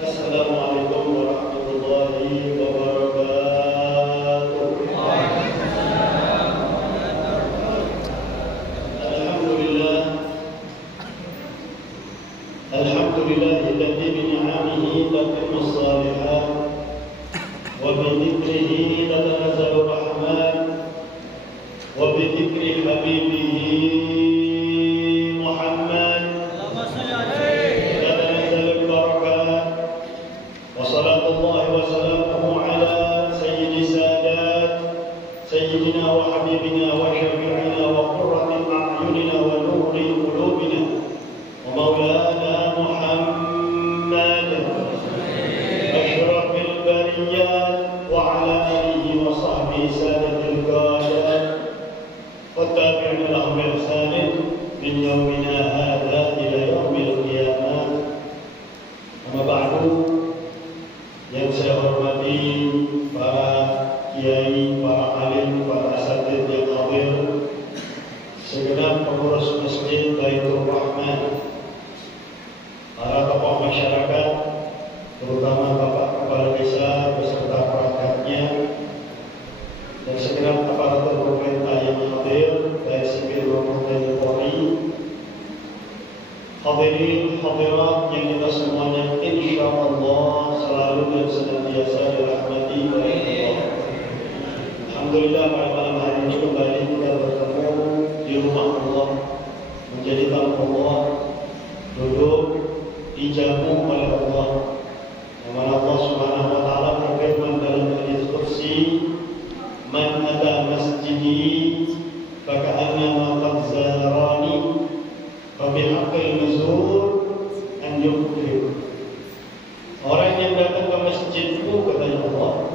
Assalamualaikum warahmatullahi wabarakatuh. Alhamdulillah. Alhamdulillahilladzi bi ni'amihi tatimmu shalihat wa bi dzikrihi tatanazzalu rahmat wa bi dzikri habibihi Muhammad tatanazzalu barakat. Wassalatullahi wassalamuhu ala sayyidi sadat sayyidina wa habibina wa syafi'ina wa qurrati a'yunina wa nuri qulubina wa maulana Muhammad asyrafil bariyat wa ala alihi wa sahbihi sadatil qadat wa tabi'ina lahum bi ihsanin min yawmina hadha ila yaumil qiyamah. Amma ba'du. Yang saya hormati para kiai, para alim, para asatidz yang hadir, segenap pengurus masjid Baitur Rahman, para tokoh masyarakat, terutama Bapak Kepala Desa beserta perangkatnya, dan segenap aparatur pemerintah yang hadir, baik sipil maupun TNI Polri, hadirin hadirat yang kita semuanya insyaallah selalu dan senantiasa dirahmati oleh Allah. Alhamdulillah pada malam hari ini kembali kita bertemu di rumah Allah, menjadi tamu Allah, duduk dijamu oleh Allah. Yang mana Allah Subhanahu wa taala berfirman dalam hadis qudsi, "Man ata masjidi faka'annama qad zarani." Fabihaqqil nuzur an yukrim. Orang yang datang ke masjidku, katanya Allah,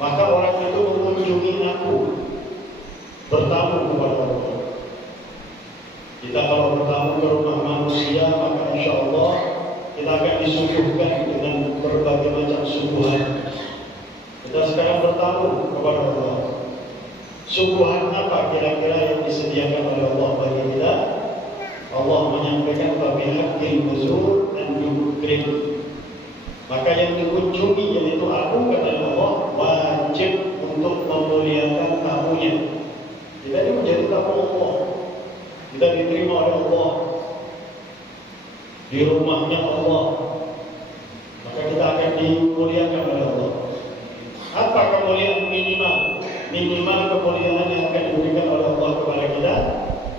maka orang itu mengunjungi aku, bertamu kepada Allah. Kita kalau bertamu ke rumah manusia, maka insya Allah kita akan disuguhkan dengan berbagai macam suguhan. Kita sekarang bertamu kepada Allah. Suguhan apa kira-kira yang disediakan oleh Allah bagi kita? Allah menyampaikan fabihaqqil nuzur an yukrim. Maka yang dikunjungi yaitu aku, kata Allah, wajib untuk memuliakan tamunya. Kita ini menjadi tamu Allah. Kita diterima oleh Allah di rumahnya Allah. Maka kita akan dimuliakan oleh Allah. Apa kemuliaan minimal? Minimal kemuliaan yang akan diberikan oleh Allah kepada kita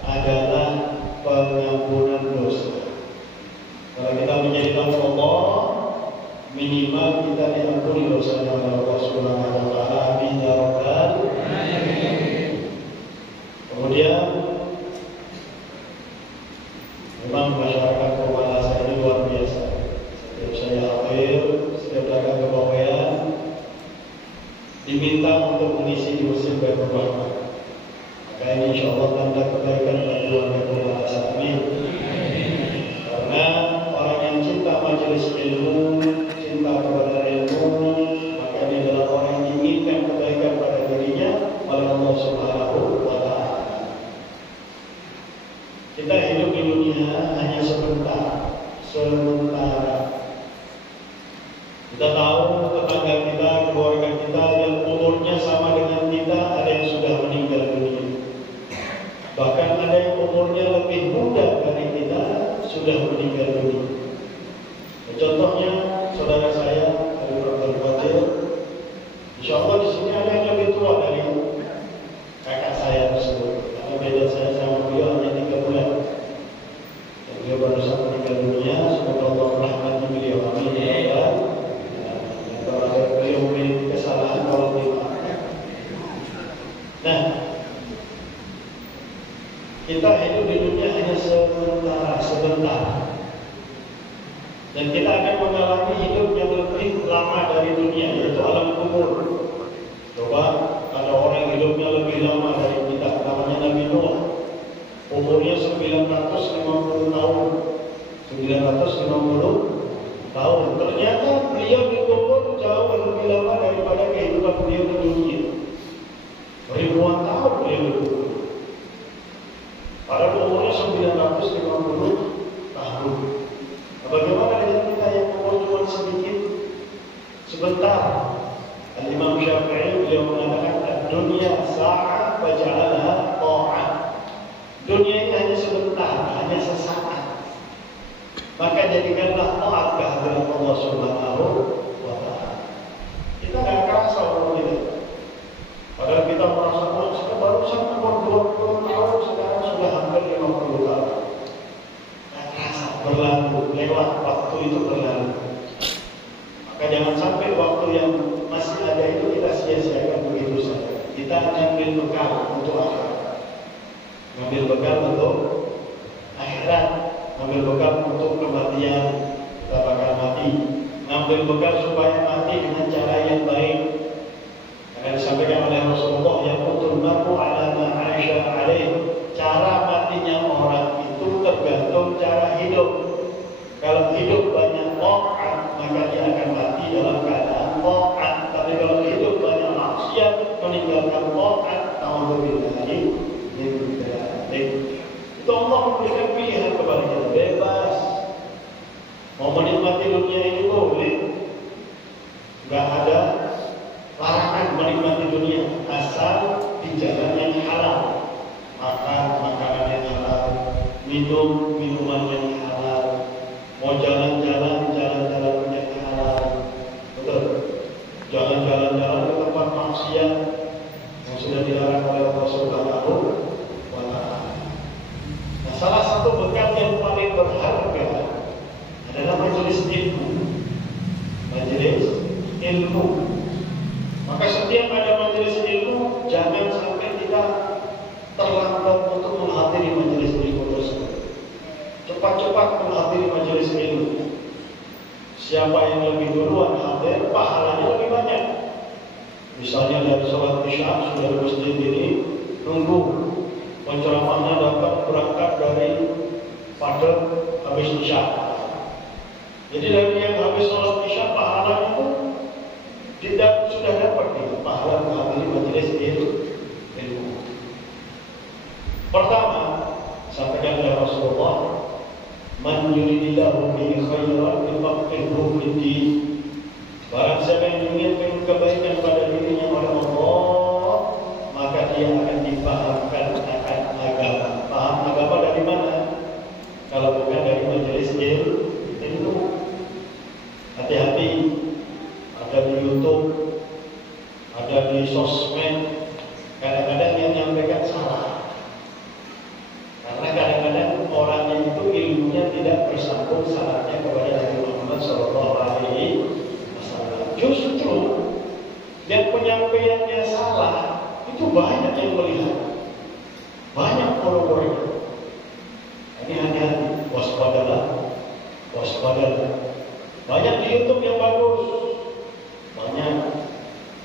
adalah pengampunan dosa. Kalau kita menjadi tamu Allah, minimal kita diampuni dosanya oleh Allah Subhanahu wa taala. Amin ya rabbal alamin. Kemudian memang masyarakat Purbalasa ini luar biasa. Setiap saya hadir, setiap datang ke Bawean, diminta untuk mengisi di Masjid Baitur Rahman. Maka ini insya Allah tanda kebaikan bagi warga Purbalasa. Amin. Karena orang yang cinta majelis ilmu, cinta kepada ilmu, maka ini adalah orang yang diinginkan kebaikan pada dirinya oleh Allah Subhanahu wa taala. Kita hidup di dunia hanya sebentar. Kita tahu tetangga kita, keluarga kita yang umurnya sama dengan kita, ada yang sudah meninggal dunia. Bahkan ada yang umurnya lebih muda dari kita, sudah meninggal dunia. Contohnya saudara saya dari Abdul Qadir, insya Allah di sini ada yang lebih tua dari kakak saya tersebut. Karena beda saya sama beliau hanya 3 bulan. Dan beliau baru saja meninggal dunia. Semoga Allah merahmati beliau. Amin ya rabbal alamin. Kalau beliau memiliki kesalahan, kalau dimaafkan. Nah, kita hidup di dunia hanya sebentar. Dan kita akan mengalami hidup yang lebih lama dari dunia, yaitu alam kubur. Coba ada orang hidupnya lebih lama dari kita, namanya Nabi Nuh. Umurnya 950 tahun. 950 tahun. Ternyata beliau dikubur jauh lebih lama daripada kehidupan beliau di dunia. Ribuan tahun beliau dikubur. Padahal umurnya 950 tahun. Bagaimana dengan kita yang maka jadikanlah taat kehadiran Allah Subhanahu wa Ta'ala. Kita nggak kerasa waktu itu. Padahal kita merasa kita baru sampai 20 tahun, sekarang sudah hampir 50 tahun. Nggak kerasa berlalu, lewat waktu itu berlalu. Maka jangan sampai waktu yang masih ada itu kita sia-siakan begitu saja. Kita ngambil bekal untuk akhirat, ngambil bekal untuk akhirat, ngambil bekal untuk kematian, kita bakal mati, ngambil bekal supaya mati dengan cara yang baik. Karena disampaikan oleh Rasulullah yang utul maru ala ma'asya alaih, cara matinya orang itu tergantung cara hidup. Kalau hidup banyak taat, maka dia akan mati dalam keadaan taat. Tapi kalau hidup banyak maksiat, meninggalkan taat, nauzubillahi min dzalik. Itu Allah memberikan pilihan kepada kita, bebas. Mau menikmati dunia ini boleh, nggak ada larangan menikmati dunia asal di jalan yang halal. Makan makanan yang halal, minum minuman yang halal, mau jalan-jalan yang halal. Betul. Jangan jalan-jalan ke tempat maksiat yang sudah dilarang oleh Allah Subhanahu wa Ta'ala. Nah, salah satu bekal yang paling berharga adalah majelis ilmu. Majelis ilmu. Maka setiap ada majelis ilmu, jangan sampai kita terlambat untuk menghadiri majelis ilmu tersebut. Cepat-cepat menghadiri majelis ilmu. Siapa yang lebih duluan hadir, pahalanya lebih banyak. Misalnya dari sholat isya sudah di masjid ini, nunggu penceramahnya dapat berangkat dari pada habis isya. Jadi dari yang habis sholat isya, pahala itu tidak sudah dapat pahala menghadiri majelis ilmu. Pertama, sampaikan oleh Rasulullah, man yuridillahu bihi khairan yufaqihuhu fid-din. Barang siapa yang ingin kebaikan pada dirinya oleh Allah, maka dia akan dipahamkan akan agama. Paham agama dari mana? Kalau bukan dari majelis ilmu. Hati-hati, ada di YouTube, ada di sosmed, kadang-kadang yang menyampaikan salah. Karena kadang-kadang orang itu ilmunya tidak bersambung sanadnya kepada Nabi Muhammad SAW. Justru yang penyampaiannya salah itu banyak yang melihat, banyak orang-orang. Ini hati-hati, waspadalah. Banyak di YouTube yang bagus, banyak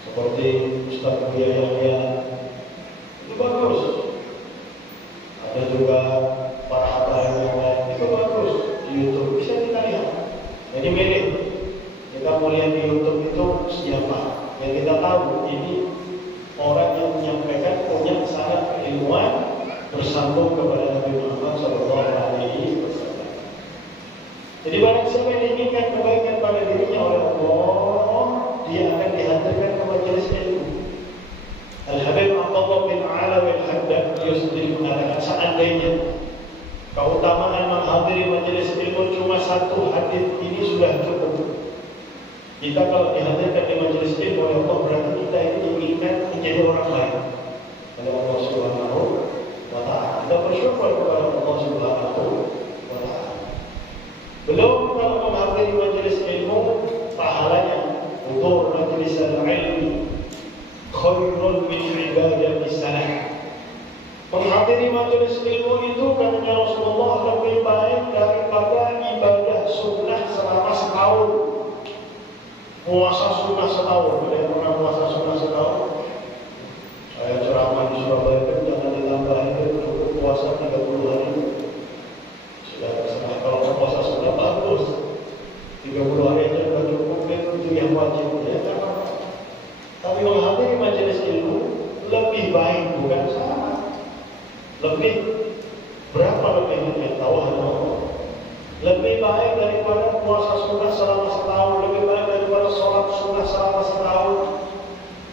seperti Ustaz Buya Yahya, itu bagus. Ada juga para habaib yang lain, itu bagus di YouTube, bisa kita lihat. Jadi milih, kita mau lihat di YouTube itu siapa yang kita tahu ini orang yang menyampaikan punya sanad keilmuan bersambung kepada Nabi Muhammad SAW. Jadi barang siapa yang inginkan kebaikan pada dirinya oleh Allah, dia akan dihadirkan ke majelis ilmu. Al-Habib Abdullah bin Alawi Al-Haddad Yusri mengatakan, seandainya keutamaan menghadiri majelis ilmu cuma satu hadis ini sudah cukup. Kita kalau dihadirkan di majelis ilmu oleh Allah, berarti kita ini diinginkan menjadi orang lain oleh Allah Subhanahu wa Ta'ala. Kita bersyukur kepada Allah Subhanahu wa Ta'ala. Belum kalau menghadiri majelis ilmu, pahalanya hudur majelis al-ilmi khairun min ibadatis salah. Menghadiri majelis ilmu itu katanya Rasulullah lebih baik daripada ibadah sunnah selama setahun. Puasa sunnah setahun. Ada yang pernah puasa sunnah setahun? Saya ceramah di Surabaya kan jangan ditambahin cukup puasa 30 hari. Sudah terserah. Kalau puasa sunnah bagus, 30 hari aja sudah cukup, itu yang wajib ya. Tapi menghadiri majelis ilmu lebih baik, bukan sama. Lebih berapa lebihnya? Tahu Allah. Lebih baik daripada puasa sunnah selama setahun, lebih baik daripada sholat sunnah selama setahun.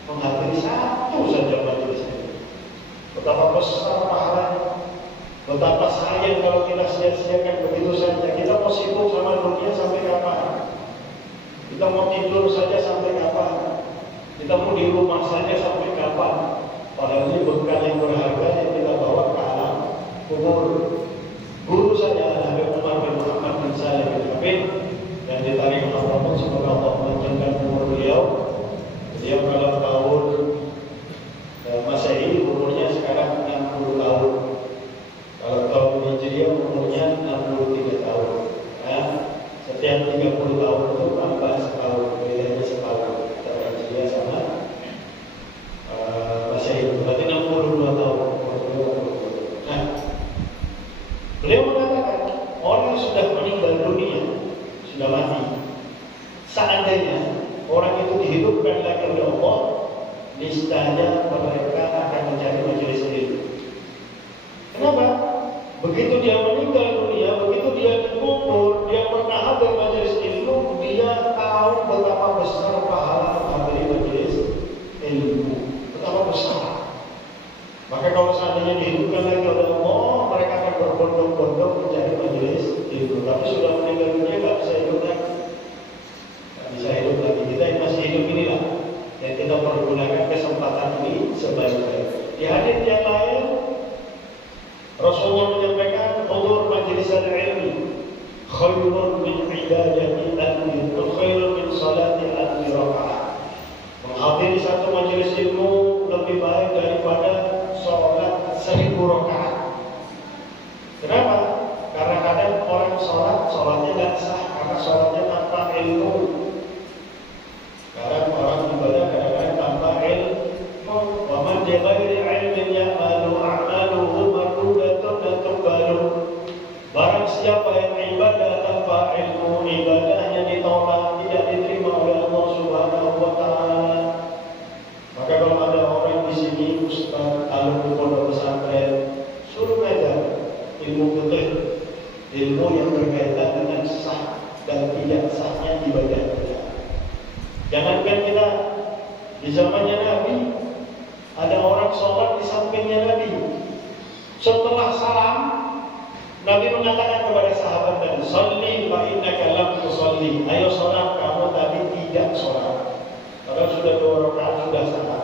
Menghadiri satu saja majelis ilmu. Betapa besar pahalanya. Betapa sayang kalau kita sia-siakan begitu saja. Kita mau sibuk rumah saja sampai kapan? Padahal ini bekal yang berharga yang kita bawa ke alam kubur. Guru saya Habib Umar bin Muhammad bin Saleh bin Habib yang ditarik Allah, semoga Allah melanjutkan umur beliau. Beliau dalam tahun Masehi umurnya sekarang 60 tahun. Kalau tahun Hijriah umurnya 63 tahun. Nah, setiap 30 tahun itu tambah setahun, bedanya setahun antara Hijriah sama Masehi. Berarti 62 tahun. Nah, beliau mengatakan orang yang sudah meninggal dunia, sudah mati, seandainya orang itu dihidupkan lagi oleh Allah, niscaya mereka akan mencari majelis ilmu. Kenapa? Begitu dia meninggal dunia, begitu dia dikubur, dia pernah hadir majelis ilmu, dia tahu betapa besar pahala menghadiri majelis ilmu, betapa besar. Maka kalau seandainya dihidupkan lagi oleh Allah, mereka akan berbondong-bondong mencari majelis ilmu. Tapi sudah meninggal dunia, nggak bisa hidup lagi. Nggak bisa hidup lagi. Kita yang masih hidup inilah yang kita pergunakan kesempatan ini sebaik-baik. Di hadis yang lain, Rasulullah menyampaikan, "Hudur majelis al-ilmi khairun min ibadati alfi, khairun min salati alfi rakaat." Menghadiri satu majelis ilmu lebih baik daripada sholat 1000 rakaat. Kenapa? Karena kadang orang sholatnya nggak sah karena sholatnya tanpa ilmu. Kadang orang ibadah kadang-kadang tanpa ilmu. Wa man bi ghairi ilmin ya'malu a'maluhu mardudatun la tuqbalu. Barang siapa yang ibadah tanpa ilmu, ibadahnya ditolak, tidak diterima oleh Allah Subhanahu wa taala. Maka kalau ada orang di sini ustaz, alumni pondok pesantren, suruh belajar ilmu fikih, ilmu yang berkaitan dengan sah dan tidak sahnya ibadah kita. Jangankan kita di zamannya Nabi, ada orang sholat di sampingnya Nabi. Setelah salam, Nabi mengatakan kepada sahabat tadi, "Shalli fa innaka lam tusalli." Ayo sholat, kamu tadi tidak sholat. Padahal sudah 2 rakaat sudah salah.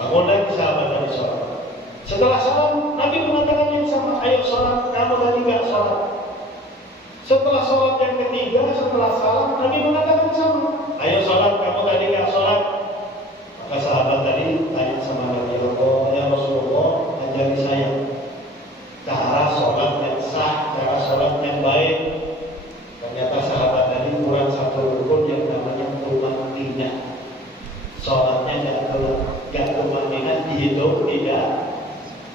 Bangun lagi sahabat tadi sholat. Setelah salam, Nabi mengatakan yang sama, "Ayo sholat, kamu tadi nggak sholat." Setelah sholat yang ketiga, setelah salam, Nabi mengatakan sama, "Ayo sholat, kamu tadi nggak sholat." Maka sahabat tadi tanya sama Nabi, "Ya Rasulullah, ajari saya cara sholat yang sah, cara sholat yang baik." Ternyata sahabat tadi kurang satu rukun yang namanya tumanninah. Sholatnya nggak tumanninah, dihitung tidak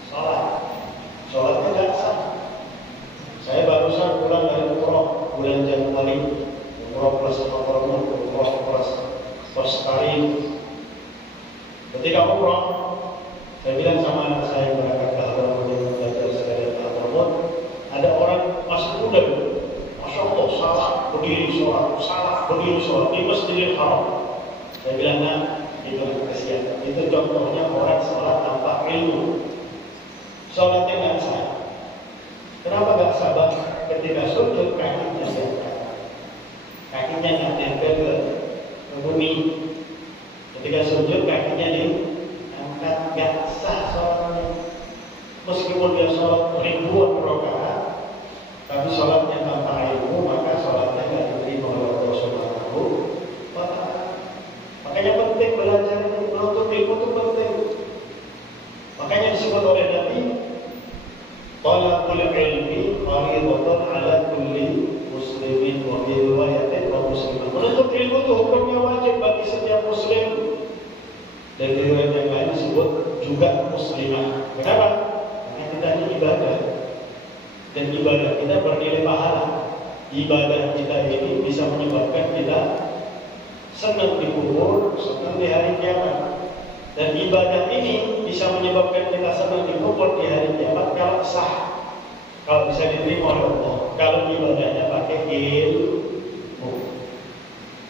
sholat. Sholatnya nggak sah. Saya barusan pulang dari umroh bulan Januari, umroh plus Ramadan, umroh plus tarik. Ketika umroh, saya bilang sama anak saya yang berangkat ke Hadramaut yang belajar sekalian ke Hadramaut, ada orang masih muda, masya Allah, salah berdiri sholat, salah berdiri sholat di Masjidil Haram. Saya bilang, "Nah, itu kasihan. Itu contohnya orang sholat tanpa ilmu. Sholatnya nggak sah. Kenapa nggak sabar? Ketika sujud kakinya diangkat, kakinya nggak nempel ke bumi. Ketika sujud kakinya diangkat, nggak sah sholatnya. Meskipun dia sholat ribuan rakaat, tapi sholatnya tanpa ilmu, maka sholatnya nggak diterima oleh Allah Subhanahu wa taala. Makanya penting belajar ini, menuntut ilmu itu penting. Makanya disebut oleh Nabi, "Talabul ilmi fardhatun 'ala kulli muslimin wa fi riwayatin wa muslimin." Menuntut ilmu itu hukumnya wajib bagi setiap muslim. Dan di riwayat yang lain disebut juga muslimah. Kenapa? Karena kita ini ibadah. Dan ibadah kita bernilai pahala. Ibadah kita ini bisa menyebabkan kita senang di kubur, senang di hari kiamat. Dan ibadah ini bisa menyebabkan kita senang di kubur di hari kiamat kalau sah, kalau bisa diterima oleh Allah. Kalau ibadahnya pakai ilmu.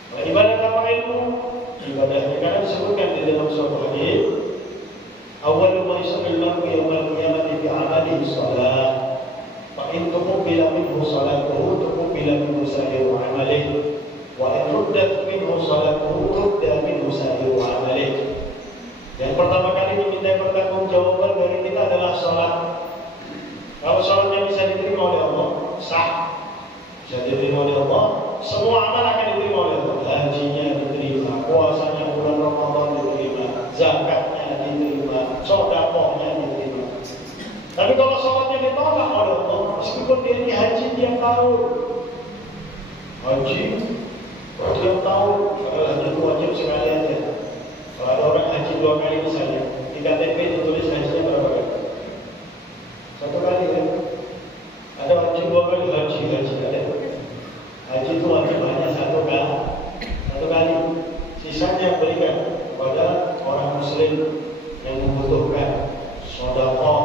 Kalau ibadah tanpa ilmu, ibadahnya karena disebutkan di dalam suatu hadis, "Awwalu ma yusalli al-mar'u yawmal qiyamati bi 'amalihi shalah, fa in tuqbila minhu salatuhu tuqbila minhu sa'iru 'amalihi." Wa in ruddat minhu salatuhu rudda minhu sa'iru amalih. Yang pertama kali diminta pertanggungjawaban dari kita adalah salat. Kalau salatnya bisa diterima oleh Allah, sah. Bisa diterima oleh Allah, semua amal akan diterima oleh Allah. Hajinya diterima, puasanya bulan Ramadan diterima, zakatnya diterima, sedekahnya diterima. Tapi kalau salatnya ditolak oleh Allah, meskipun dia dihaji tiap tahun, haji tiap tahun, adalah itu wajib sekali aja. Kalau ada orang haji 2 kali misalnya, di KTP itu tulis hajinya berapa kali? 1 kali kan? Ada haji 2 kali, haji ada. Haji itu wajib hanya 1 kali. Sisanya berikan kepada orang muslim yang membutuhkan sedekah.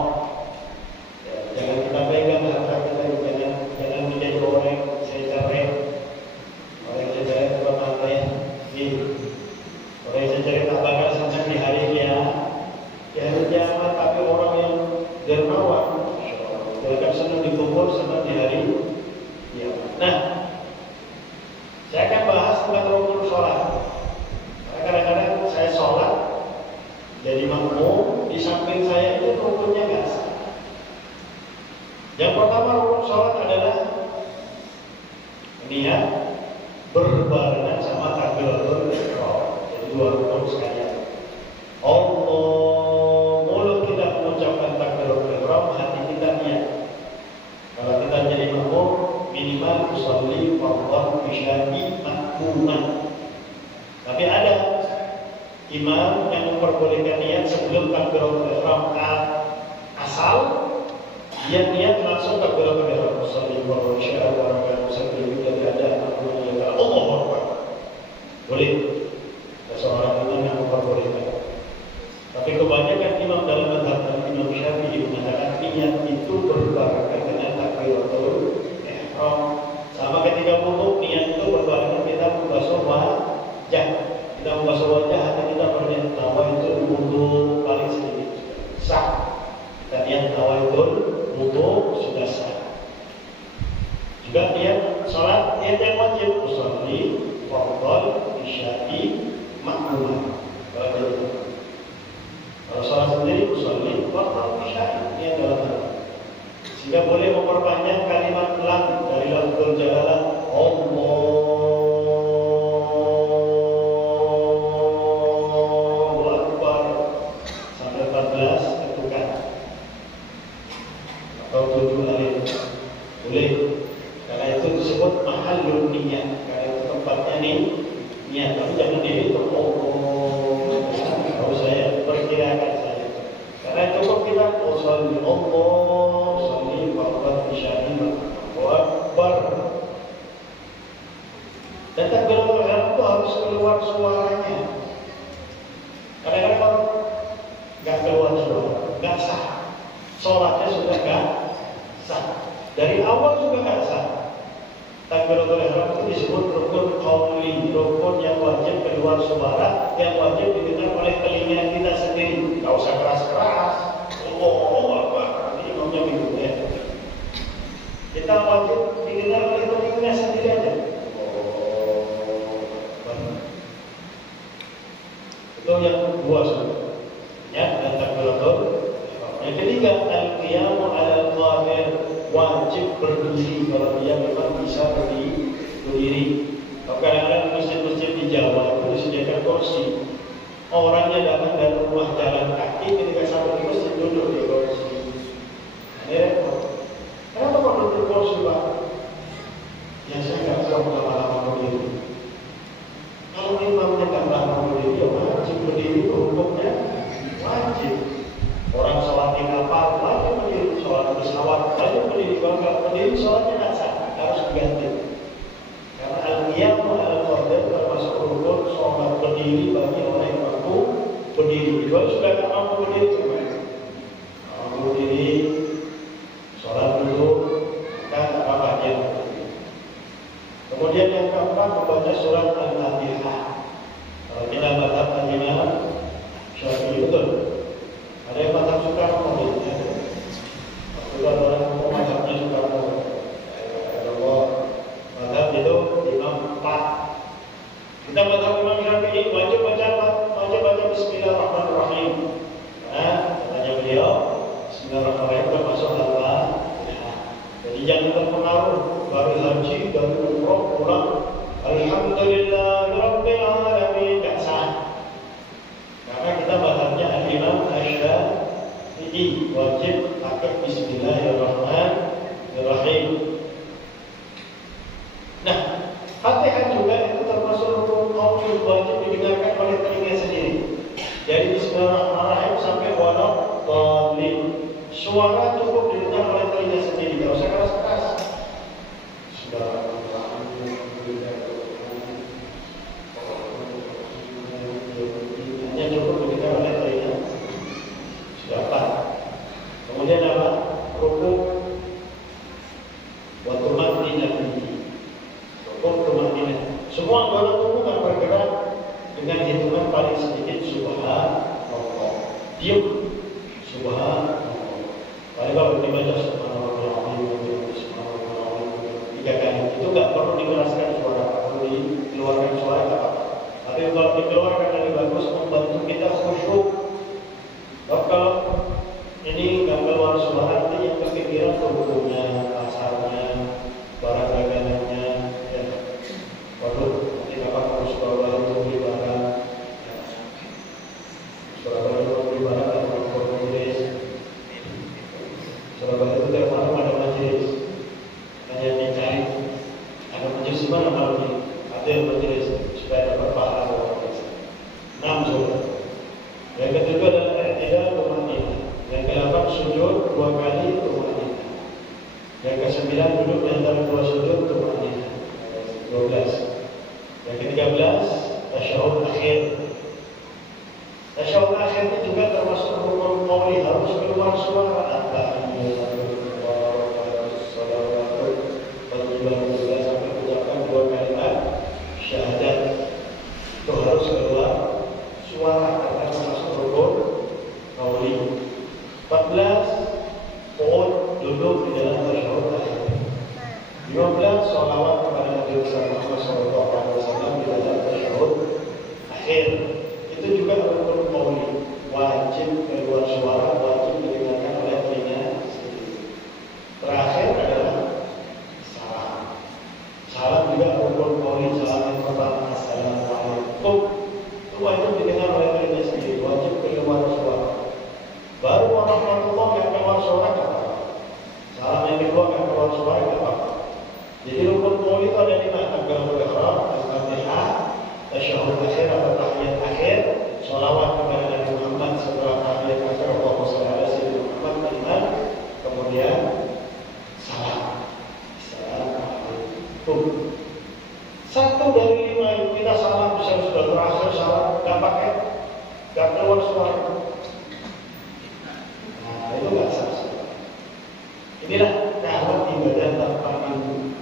Ya, jangan kita pegang harta kita, jangan menjadi orang saya cari buat apa ya? Orang saya cari tak bakal sampai di hari kiamat, tapi orang yang dermawan, mereka senang dikubur, senang di hari kiamat. Nah, saya akan bahas tentang rukun sholat. Karena kadang-kadang saya sholat jadi makmum, di samping saya itu rukunnya nggak sah. Yang pertama rukun sholat adalah niat berbarengan sama takbiratul ihram. Jadi 2 rukun sekalian. Mulut kita mengucapkan takbiratul ihram, hati kita niat. Kalau kita jadi makmum, minimal usolli fardhan isya'i makmuman. Tapi ada imam yang memperbolehkan niat sebelum takbiratul ihram asal dia niat langsung takbiratul ihram. Usolli fardhan isya'i wa rakaat musafir jadi ada Allahu Akbar. Boleh. Ada seorang imam yang memperbolehkan. Tapi kebanyakan imam dalam mazhab Imam Syafi'i mengatakan niat itu berbarengan dengan takbiratul ihram. Sama ketika wudu, niat itu berbarengan kita membasuh wajah. Kita membasuh wajah, hati kita berniat nawaitul wudu paling sedikit sah. Kita niat nawaitul wudu sudah sah. Juga niat salat, niat yang wajib usolli fardhan isya'i makmuman. Kalau salat sendiri usolli fardhan isya'i niat dalam hati. Sehingga boleh memperpanjang kalimat lam dari lafzul jalalah Allahu Akbar sampai 14 ketukan atau 7 kali. Boleh. Karena itu disebut mahallun niyat. Karena itu tempatnya niat. Tapi jangan dihitung. Kalau saya perkirakan saja. Karena cukup kita usolli dan takbiratul ihram itu harus keluar suaranya. Kadang-kadang nggak keluar suara, nggak sah. Sholatnya sudah nggak sah. Dari awal juga nggak sah. Takbiratul ihram itu disebut rukun qauli, rukun yang wajib keluar suara, yang wajib didengar oleh telinga kita sendiri. Nggak usah keras-keras. Allahu Akbar. Ini imamnya gitu ya. Kita wajib didengar oleh telinga sendiri aja. Itu yang 2 ya, dan takbiratul. Yang ketiga, al-qiyamu 'alal qadir, wajib berdiri kalau dia memang bisa berdiri. Kadang-kadang masjid-masjid di Jawa itu disediakan kursi. Orangnya datang dari rumah jalan kaki, ketika sampai di masjid duduk di kursi. Ini repot. Kenapa kok duduk di kursi, Pak? Ya saya nggak tahu lama-lama berdiri. Kalau imamnya nggak lama berdiri, ya wajib berdiri itu hukumnya wajib. Orang sholat di kapal wajib berdiri, sholat pesawat wajib berdiri. Kalau nggak berdiri, sholatnya nggak sah, harus diganti. Karena al-qiyamu 'alal qadir termasuk rukun sholat berdiri bagi orang yang mampu berdiri. Kalau sudah nggak mampu berdiri, gimana? Mampu berdiri, sholat dulu, maka nggak apa-apa dia. Kemudian yang keempat, membaca surat Al-Fatihah. Kalau kita baca Imam Syafi'i betul. Ada yang baca Soekarno, ya. Waktu ada orang mazhabnya Soekarno. Allah mazhab itu Imam 4 Suara cukup didengar oleh telinga sendiri, tidak usah keras-keras. Sudah hanya cukup didengar oleh telinga. Sudah apa? Kemudian apa? Rukuk wa tumaninah. Rukuk tumaninah. Semua anggota tubuh akan bergerak dengan hitungan paling sedikit subhanallah. Diam. Subhanallah. Kalau dibaca subhanallah 3 kali itu nggak perlu dikeraskan suara, perlu dikeluarkan suara nggak apa-apa. Tapi kalau dikeluarkan lebih bagus membantu kita khusyuk. Kalau ini nggak keluar suara, nanti yang kepikiran tubuhnya, pasarnya, barang dagangannya, ya. Waduh, nanti kapan harus bawa itu beli barang, Surabaya itu beli barang atau majelis. Surabaya itu tiap malam ada majelis, hanya dicari ada majelis di mana malam ini, ada majelis supaya dapat pahala orang biasa. 6 surat. Yang kedua adalah i'tidal tumaninah. Yang ke-8 sujud 2 kali tumaninah. Yang ke-9 duduk di antara 2 sujud tumaninah. 12. Yang ke-13 tasyahud akhir. Tasyahud akhir itu juga termasuk rukun qauli, harus keluar suara. Sampai ucapkan 2 kalimat syahadat itu harus keluar suara karena termasuk rukun qauli. 14 qu'ud, duduk di dalam tasyahud akhir. 15 sholawat kepada Nabi Muhammad SAW di dalam tasyahud akhir. Itu juga rukun qauli, wajib keluar suara, wajib didengarkan oleh telinga sendiri. Terakhir adalah salam. Salam juga rukun qauli, salam yang pertama assalamualaikum. Itu wajib didengar oleh telinga sendiri, wajib keluar suara. Baru warahmatullah yang keluar suara nggak apa-apa. Salam yang kedua yang keluar suara nggak apa-apa. Jadi rukun qauli itu ada 5: takbiratul ihram, al-fatihah, tasyahud akhir atau tahiyat akhir, sholawat kepada Nabi Muhammad setelah tahiyat akhir, Allahumma shalli ala sayyidina Muhammad, iman, kemudian salam. Assalamualaikum. 1 dari 5 itu kita salam bisa sudah berakhir salam, nggak pakai, nggak keluar suara. Nah itu nggak sah. Inilah kalau ibadah tanpa ilmu.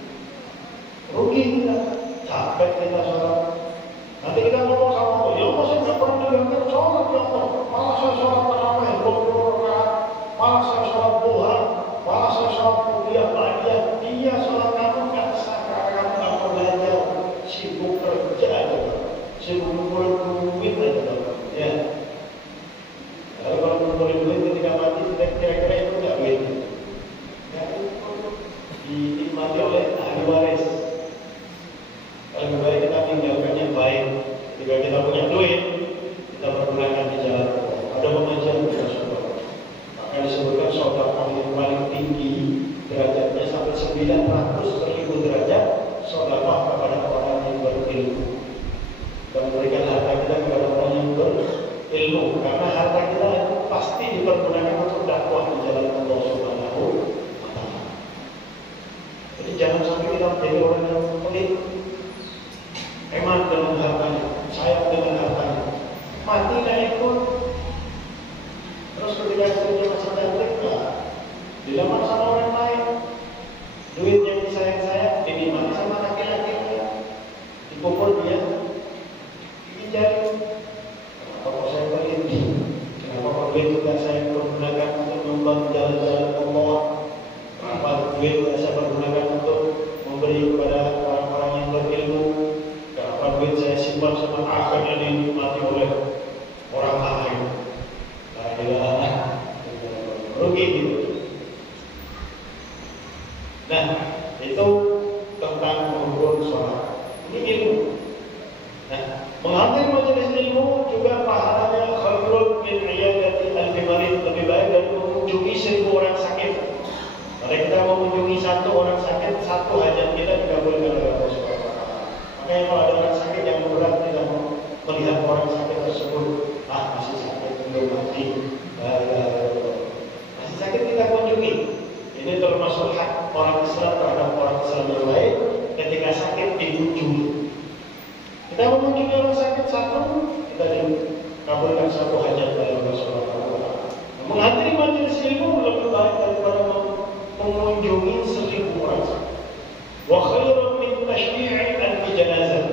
Rugi kita, capek kita sholat. Nanti kita ngomong sama Allah, ya Allah saya nggak pernah dengarkan sholat ya Allah. Malah saya sholat tarawih 20 rakaat, malah saya sholat duha, malah saya sholat kuliah ba'diyah. Iya sholat kamu nggak sah karena kamu nggak pernah belajar, sibuk kerja aja, sibuk ngumpulin duit aja, ya. Lalu kalau ngumpulin duit ketika mati, kira-kira itu nggak duit. Ya itu dinikmati oleh ahli waris. Lebih baik kita tinggalkan yang baik. Jika kita punya duit, kita pergunakan di jalan Allah. Ada pengajian kita sudah. Maka disebutkan sedekah yang paling tinggi derajatnya sampai 900.000 derajat sedekah kepada orang yang berilmu. Dan memberikan harta kita kepada orang yang berilmu. Karena harta kita itu pasti dipergunakan untuk dakwah di jalan Allah Subhanahu wa Ta'ala. Jadi jangan sampai kita menjadi orang yang pelit. Hemat dengan hartanya, sayang dengan hartanya, mati dan ikut. Terus ketika istrinya masih cantik, dilamar sama orang lain, duit yang disayang-sayang dinikmati sama laki-laki lain, dipukul dia, gigi jari. Kenapa kok saya pelit? Kenapa kok duit tidak saya pergunakan untuk membangun jalan-jalan Allah? Kenapa duit tidak saya pergunakan untuk memberi kepada orang-orang yang berilmu? Duit saya simpan sama akhirnya dinikmati oleh orang lain. Rugi gitu. Nah, itu tentang rukun sholat. Ini ilmu. Nah, menghadiri majelis ilmu juga pahalanya khairun min iyadati alfi marid, lebih baik dari mengunjungi 1000 orang sakit. Kalau kita mengunjungi 1 orang sakit, 1 hajat kita dikabulkan oleh Allah Subhanahu wa Ta'ala. Makanya kalau ada orang sakit yang berat, tidak mau melihat orang sakit tersebut, masih sakit belum mati, masih sakit kita satu, kita dikabulkan satu hajat dari Allah Subhanahu wa Ta'ala. Menghadiri majelis ilmu lebih baik daripada mengunjungi 1000 orang. Wa khairun min tashyi'i alfi janazah.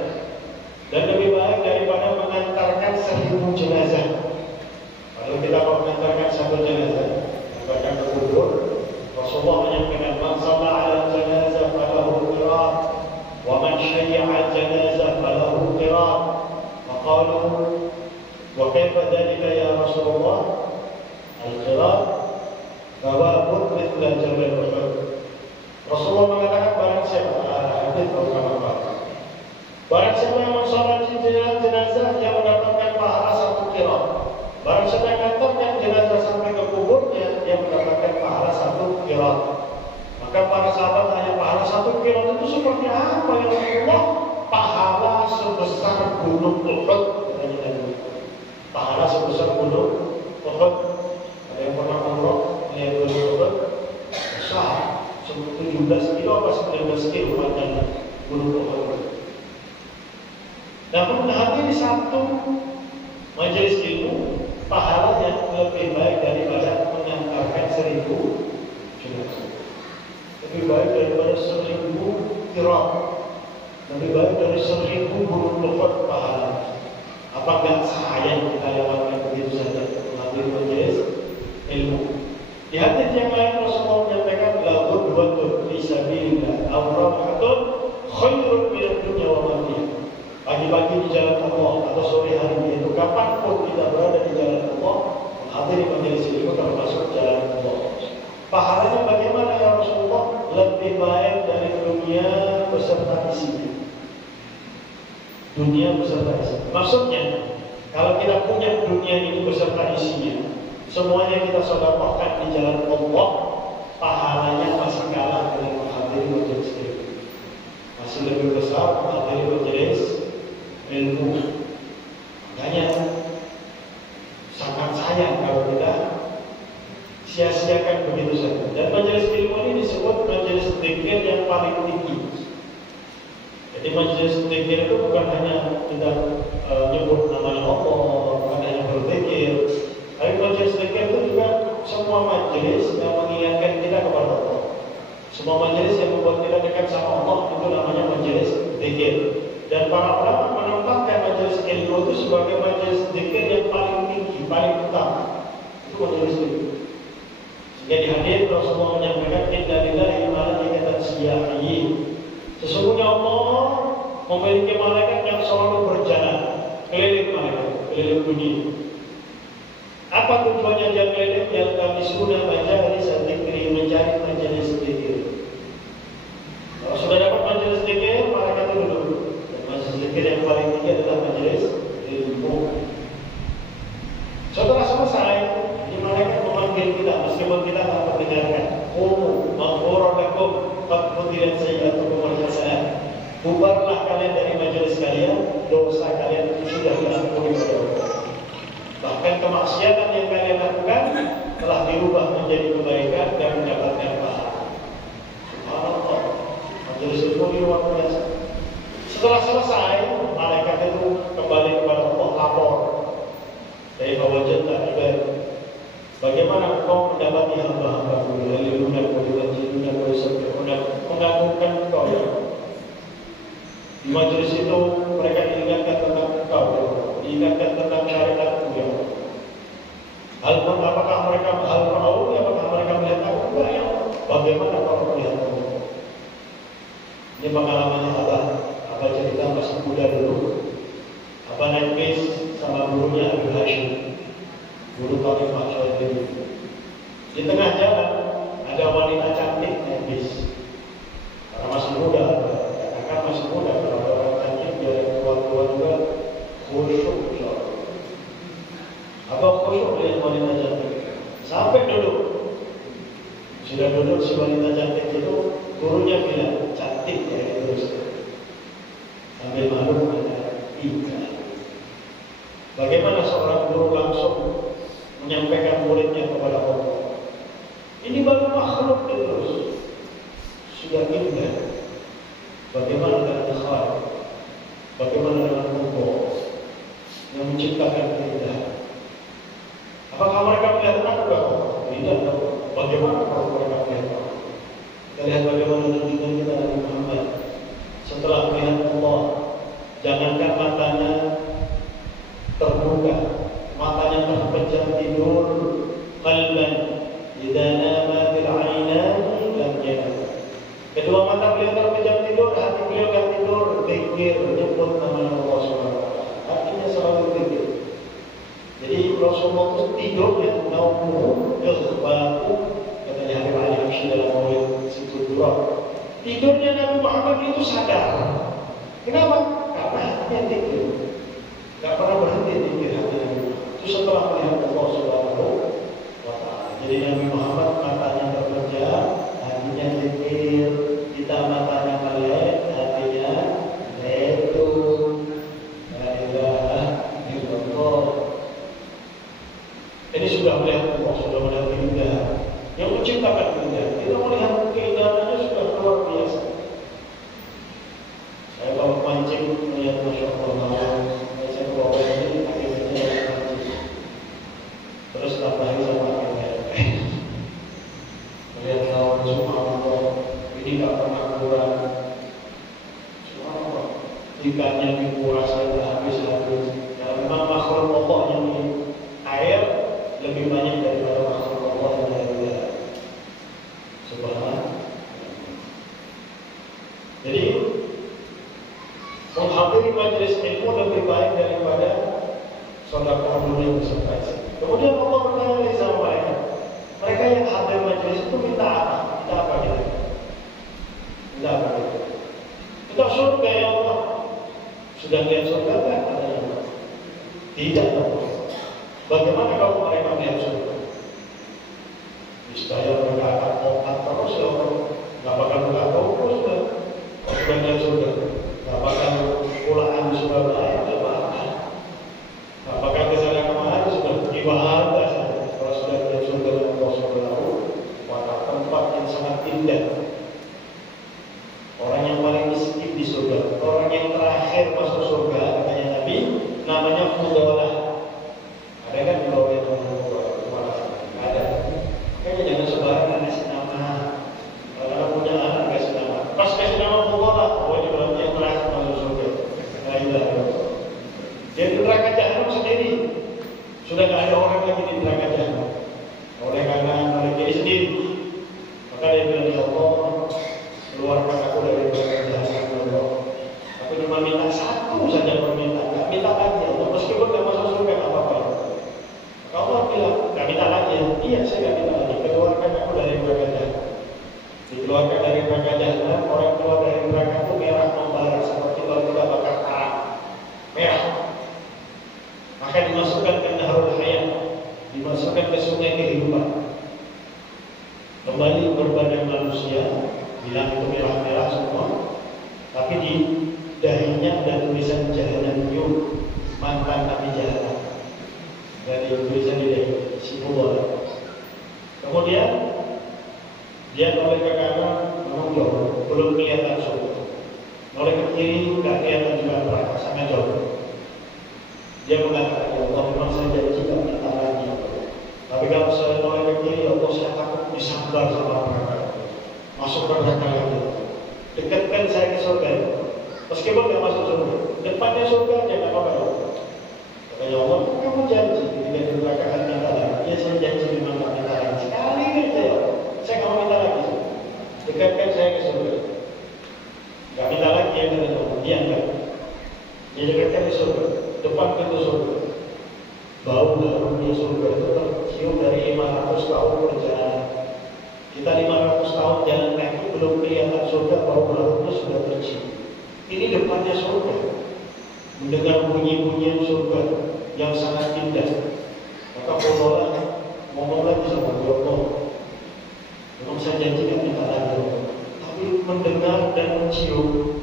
Dan lebih baik daripada mengantarkan 1000 jenazah. Kalau kita mau mengantarkan 1 jenazah, mengantarkan ke kubur, Rasulullah menyampaikan, "Man shalla 'ala janazah falahu qirat, wa man syayya'a janazah falahu qirat." Maqalu, "Wa kaifa dzalika ya Rasulullah?" Al-qirat thawabun mithla jabal Uhud. Rasulullah mengatakan, barang siapa hadis bersama barang siapa yang mensalat jenazah, dia mendapatkan pahala 1 qirat. Barang siapa yang mengantarkan jenazah sampai ke kuburnya, dia mendapatkan pahala 1 qirat. Maka para sahabat tanya, pahala 1 qirat itu seperti apa ya Rasulullah? Pahala sebesar gunung Uhud. Pahala sebesar gunung Uhud. Ada yang pernah umrah melihat gunung Uhud? Besar, 17 kilo atau 19 kilo panjangnya gunung Uhud. Namun menghadiri 1 majelis ilmu, pahalanya lebih baik daripada mengantarkan 1000 jenazah. Lebih baik daripada 1000 qirat. Lebih baik dari 1000 gunung Uhud pahala. Apa enggak sayang kita lewatkan begitu saja menghadiri majelis ilmu? Di hadis yang lain Rasulullah menyampaikan, la ghudwatun fi sabilillah aw rafatun khairun minad dunya wa ma fiha. Pagi-pagi di jalan Allah atau sore hari itu, kapanpun kita berada di jalan Allah, menghadiri majelis ilmu termasuk jalan Allah. Pahalanya bagaimana ya Rasulullah? Lebih baik dari dunia beserta isinya. Dunia beserta isinya. Maksudnya, kalau kita punya dunia ini beserta isinya, semuanya kita sedekahkan di jalan Allah, pahalanya masih kalah dengan menghadiri majelis ilmu. Masih lebih besar menghadiri majelis ilmu. Makanya sangat sayang kalau kita sia-siakan begitu saja. Dan majelis ilmu ini disebut majelis zikir yang paling tinggi. Jadi majelis zikir itu bukan hanya kita nyebut nama Allah, bukan hanya berzikir. Tapi majelis zikir itu juga semua majelis yang mengingatkan kita kepada Allah. Semua majelis yang membuat kita dekat sama Allah itu namanya majelis zikir. Dan para ulama menempatkan majelis ilmu itu sebagai majelis zikir yang paling tinggi, paling utama. Itu majelis zikir. Sehingga di hadis Rasulullah menyampaikan, inna lillahi malaikatan siyahiyyin. Sesungguhnya Allah memiliki malaikat yang selalu berjalan keliling malaikat, keliling dunia. Apa tujuannya dia keliling? Yang kami sudah majelis zikir, mencari majelis zikir. Kalau sudah dapat majelis zikir, malaikat itu duduk. Majelis zikir yang paling tinggi adalah majelis ilmu. Setelah selesai, di malaikat memanggil kita, meskipun kita tidak mendengarkan. Maghfurun lakum qad fudilat sayyi'atukum wal hasanat. Bubarlah kalian dari majelis kalian, dosa kalian itu sudah diampuni oleh Allah. Bahkan kemaksiatan yang kalian lakukan telah dirubah menjadi kebaikan dan mendapatkan pahala. Subhanallah. Majelis ilmu ini luar biasa. Setelah selesai, malaikat itu kembali kepada Allah, lapor. Dari wajadna ibadah. Bagaimana engkau mendapati hamba-hambaku yang limunan wajibuna wasabbihuna, mengagungkan engkau ya. Di majelis itu mereka diingatkan tentang engkau ya, diingatkan tentang syariatku ya. Apakah mereka hal tahu ya, apakah mereka melihat aku? Enggak ya. Bagaimana kalau melihat aku? Ini pengalamannya Abah cerita masih muda dulu. Abah naik bis sama gurunya Abu Hashim, guru kami Pak Syaitan. Di tengah jalan ada wanita cantik naik bis. Karena masih muda, katakan masih muda, kalau ada orang cantik dia tua-tua juga khusyuk. Abah khusyuk lihat wanita cantik. Sampai duduk. Sudah duduk si wanita cantik itu, gurunya bilang cantik ya terus. Sambil malu ada tiga. Bagaimana seorang guru langsung menyampaikan muridnya kepada Allah? Ini baru makhluk terus. Sudah indah. Bagaimana dengan akhlak? Bagaimana dengan hukum? Rasulullah itu tidur ya, naumu ikhbaku, katanya Habib Ali Habsyi dalam Maulid Situl Durab. Tidurnya Nabi Muhammad itu sadar. Kenapa? Karena hatinya tidur. Gak pernah berhenti tidur hatinya. Itu setelah melihat Allah Subhanahu wa Ta'ala. Jadi Nabi Muhammad matanya bekerja, hatinya tidur. Kita matanya melek, hatinya tidur. La ilaha illallah. Ini sudah melihat Allah, sudah melihat keindahan. Yang menciptakan keindahan. Kita melihat keindahannya sudah luar biasa. Saya kalau mancing melihat Masya Allah, saya bawa ini akhirnya mancing. Terus tambahin sama akhirnya. Melihat lawan subhanallah, ini tak pernah kurang. Subhanallah, ikannya dikuras saja habis-habis. Ya, memang makhluk Allah yang ini air lebih banyak daripada makhluk Allah yang lainnya. Subhanallah. Jadi menghadiri majelis ilmu lebih baik daripada sedekah dunia beserta. Kemudian Allah bertanya sama mereka, mereka yang hadir majelis itu minta apa? Minta apa gitu? Minta apa gitu? Kita surga ya Allah. Sudah lihat surga kan? Ada yang tidak tahu. Bagaimana kalau mereka melihat surga? Misalnya mereka akan obat terus ya Allah, nggak bakal buka toko sudah. Sudah lihat surga. Gak bakal pulaan Surabaya, gak bakal. Gak bakal kesana kemana, sudah ibadah saja. Kalau sudah lihat surga dan Allah Subhanahu wa Ta'ala, tempat yang sangat indah. Orang yang paling miskin di surga, orang yang terakhir masuk surga, katanya Nabi, namanya Fudalah. Ada kan kalau yang Fudalah? Ada. Kayaknya jangan sembarangan kasih nama. Kalau punya anak kasih nama. Pas kasih nama Fudalah, ini berarti yang terakhir masuk surga. Dia di neraka jahanam sendiri. Sudah tidak ada orang lagi di neraka jahanam. Oleh karena oleh diri sendiri. Maka dia bilang, ya Allah, keluarkan aku dari neraka jahanam, ya Allah. Aku cuma minta satu saja permintaan, tidak minta lagi, ya Allah. Meskipun tidak masuk surga, tidak apa-apa. Maka Allah bilang, tidak minta lagi, ya. Iya, saya tidak minta lagi. Keluarkan aku dari neraka jahanam. Dikeluarkan dari neraka jahanam, orang keluar dari neraka itu merah membara seperti kalau kita bakar karat merah. Maka dimasukkan ke Nahrul Hayat, dimasukkan ke sungai kehidupan. Kembali berbadan manusia, bilang itu merah-merah semua, tapi di dahinya ada tulisan Jahannam, mantan Nabi Jahanam. Dari tulisan di dahi, Sifullah. Kemudian dia noleh ke kanan, memang jauh, belum kelihatan surga. Noleh ke kiri, tidak kelihatan juga neraka, sangat jauh. Dia mengatakan, ya Allah, memang saya janji tidak minta lagi. Tapi kalau saya noleh ke kiri, ya Allah, saya takut disambar sama neraka. Masuk ke neraka lagi. Dekatkan saya ke surga. Meskipun tidak masuk surga, depannya surga aja tidak apa-apa. Kata ya Allah, kamu janji ketika di neraka akan minta lagi. Ya saya janji memang tidak minta lagi. Sekali aja ya. Saya nggak mau minta lagi. Dekatkan saya ke surga. Nggak minta lagi ya kata Allah. Dia enggak. Dia dekatkan ke surga. Depan pintu surga. Bau harumnya surga itu tercium dari 500 tahun perjalanan. Kita 500 tahun jalan kaki belum kelihatan surga, bau harumnya sudah tercium. Ini depannya surga. Mendengar bunyi-bunyian surga yang sangat indah. Maka Allah ngomong lagi sama Allah. Memang saya janjikan minta lagi, tapi mendengar dan mencium,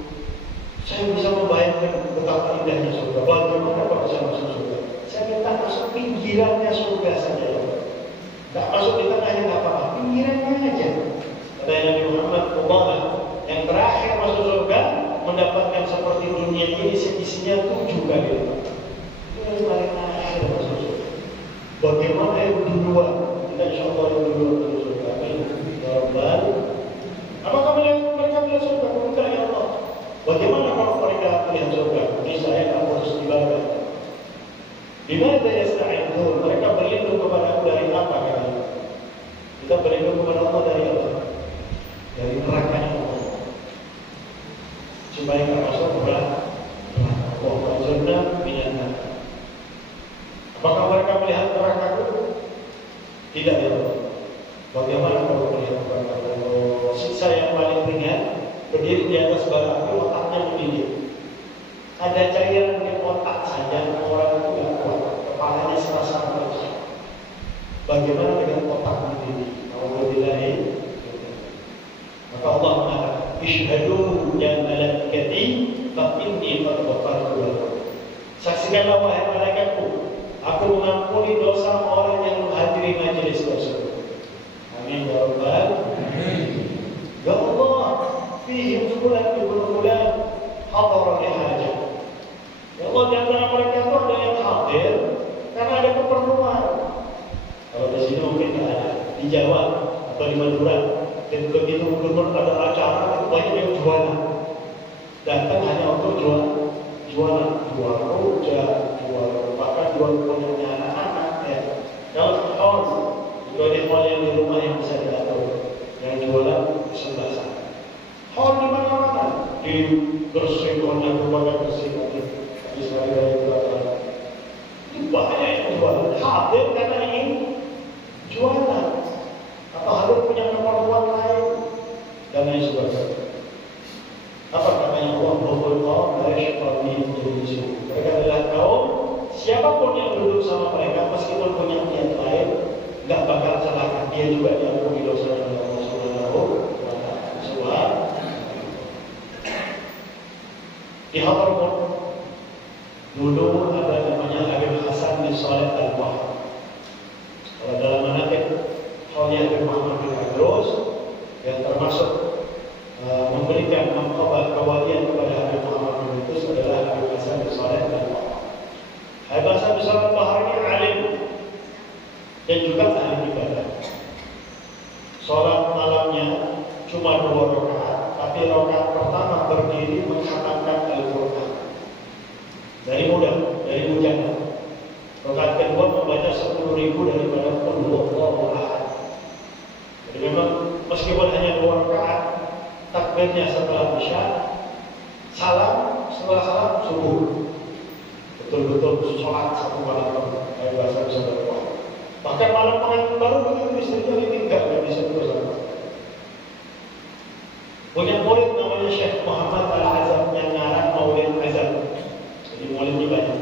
saya bisa membayangkan betapa indahnya surga. Bagaimana kalau saya masuk surga? Saya minta masuk pinggirannya surga saja. Tak masuk di tengahnya nggak apa-apa, pinggirannya aja. Kata Nabi Muhammad, Allah yang terakhir masuk surga mendapatkan seperti dunia ini isinya 7 kali. Itu yang paling terakhir masuk surga. Bagaimana yang duluan? Kita insya Allah yang duluan masuk surga. Apakah mereka melihat surga? Enggak ya Allah. Bagaimana kalau mereka melihat surga? Ini saya tak harus dibaga. Di mana daya sta'idun? Mereka berlindung kepada aku dari apa? Kita berlindung kepada Allah dari apa? Dari nerakanya Allah. Supaya kita masuk ke neraka. Wa wajibna minan nar. Apakah mereka melihat neraka Tidak ya Allah. Bagaimana kalau melihat kalau siksa yang paling ringan berdiri di atas bara api, otaknya mendidih. Ada cairan di otak saja orang itu tidak kuat, kepalanya serasa berat. Bagaimana dengan otak mendidih? Alhamdulillah. Maka Allah mengatakan, "Ishhadu ya malaikati fa inni qad ghafartu lakum." Saksikanlah wahai malaikatku, aku mengampuni dosa orang yang menghadiri majelis tersebut. Amin ya rabbal alamin. Ya Allah, fihim fulan ibn fulan hadara li hajah. Ya Allah, di antara mereka itu ada yang hadir karena ada keperluan. Kalau di sini mungkin tidak ada, di Jawa atau di Madura. Dan begitu gubernur ada acara, itu banyak yang jualan. Datang hanya untuk jualan rujak, bahkan jual punya anak-anak. Ya. Kalau hall, juga di hall yang di rumah yang bisa diatur, yang jualan di sebelah sana. Hall di mana-mana, di bersihkannya berbagai bersih nanti. Tapi sekali dari belakang, ini banyak yang jualan. Hadir karena ingin jualan. Atau harus punya keperluan lain dan lain sebagainya. Apa katanya Allah? Bahwa mereka adalah kaum siapapun yang duduk sama mereka meskipun punya niat lain, nggak bakal celaka. Dia juga diampuni dosa oleh Allah Subhanahu wa Ta'ala. Di Hadramaut dulu ada namanya Habib Hasan bin Shalih Al-Bahar. Kalau dalam manaqib Khalil bin Muhammad bin Idrus yang termasuk memberikan maqamat kewalian kepada Habib Muhammad bin Idrus adalah Habib Hasan bin Shalih Al-Bahar. Habib Hasan bin Shalih Al-Bahar ini alim dan juga ahli ibadah. Sholat malamnya cuma 2 rakaat, tapi rakaat pertama berdiri menghatamkan Al-Quran dari muda, dari bujana. Rakaat kedua membaca 10.000 daripada Qul Huwallahu Ahad. Jadi memang meskipun hanya 2 rakaat, takbirnya setelah isya, salam, setelah salam subuh. Betul-betul sholat satu malam kayak bahasa Jawa. Bahkan malam pengantin baru begitu istrinya ditinggal, nggak bisa bersama. Punya murid namanya Syekh Muhammad Al-Azam yang ngarang Maulid Azam. Jadi muridnya banyak.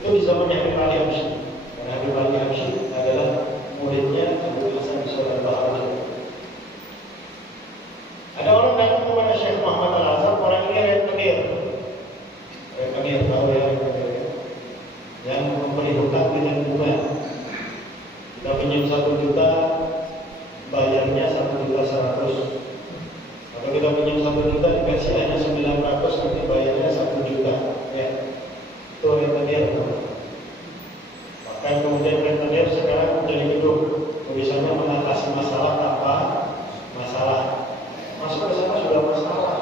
Itu di zamannya Habib Ali Habsyi. Dan Habib Ali Habsyi adalah muridnya Habib Hasan bin Shalih Al-Bahar. Ada orang datang kepada Syekh Muhammad Al-Azam, orang ini rentenir. Rentenir, tahu ya rentenir? Yang memberi hutang dengan bunga. Kita pinjam 1 juta, bayarnya 1.100.000. Kalau kita pinjam 1 juta, dikasih hanya 900, nanti bayarnya 1 juta. Ya, itu rentenir. Bahkan kemudian rentenir sekarang menjadi hidup, bisa mengatasi masalah tanpa masalah. Masuk ke sana sudah masalah.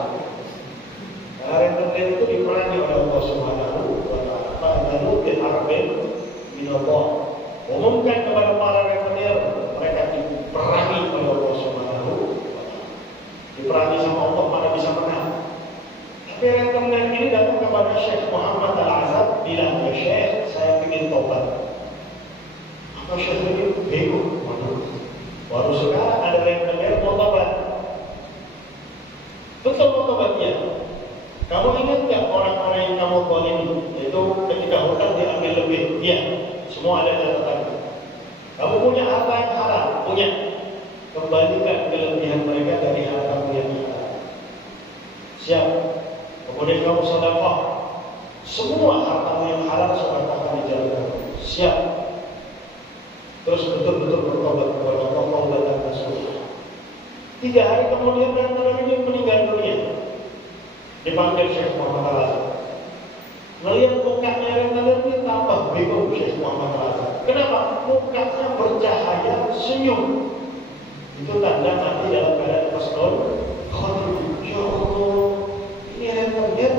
Karena rentenir itu diperangi oleh Allah Subhanahu wa Ta'ala. Lalu diharapkan minallah. Umumkan kepada para rentenir, mereka diperangi oleh Allah Subhanahu wa Ta'ala. Diperangi sama Allah, mana bisa menang. Tapi rentenir ini datang kepada Syekh Muhammad Al-Azam, bilang, "Ya Syekh, saya ingin tobat." Maka Syekh ini bingung. Baru sekarang ada rentenir mau tobat. Betul mau tobatnya. Kamu ingat nggak orang-orang yang kamu zalimi? Itu ketika hutang diambil lebih, ya, semua ada catatan. Kamu punya harta yang haram, punya. Kembalikan kelebihan mereka dari hartamu yang haram. Siap. Kemudian kamu sedekah. Semua hartamu yang haram sedekahkan di jalan Allah. Siap. Terus betul-betul bertobat kepada Allah, taubatan nasuha. 3 hari kemudian rentenir ini meninggal dunia. Dipanggil Syekh Muhammad Al-Azam. Melihat mukanya rentenir ini tambah bingung Syekh Muhammad Al-Azam. Kenapa? Mukanya bercahaya, senyum. Itu tanda mati dalam keadaan husnul khotimah. Ya Allah, ini rentenir